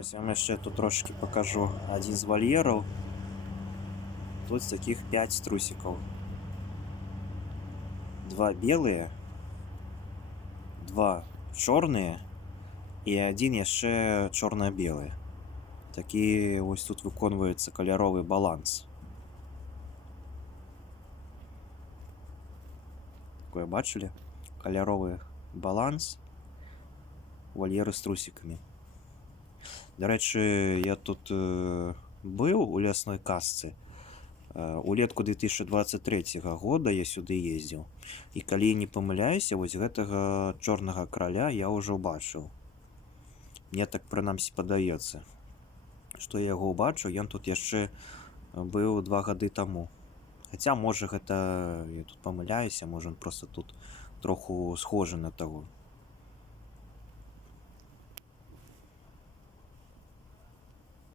Ось я вам ще тут трошки покажу один з вольєрів. Тут таких 5 струсиков. 2 белые, 2 чорные і один яшчэ чорна-белы. Такі ось тут выконваецца каляровы баланс. Такое бачылі? Каляровы баланс вольеры з трусикамі. Дарэчы, я тут быў у лясной казцы. Улетку 2023 года я сюды ездзіў. І калі не памыляюся, вось гэтага чорнага краля я ўжо бачыў. Мне так прынамсі падаецца, што я яго ўбачыў, ён тут яшчэ быў 2 гады таму. Хаця, можа, гэта я тут памыляюся, можа, ён проста тут троху схожы на таго.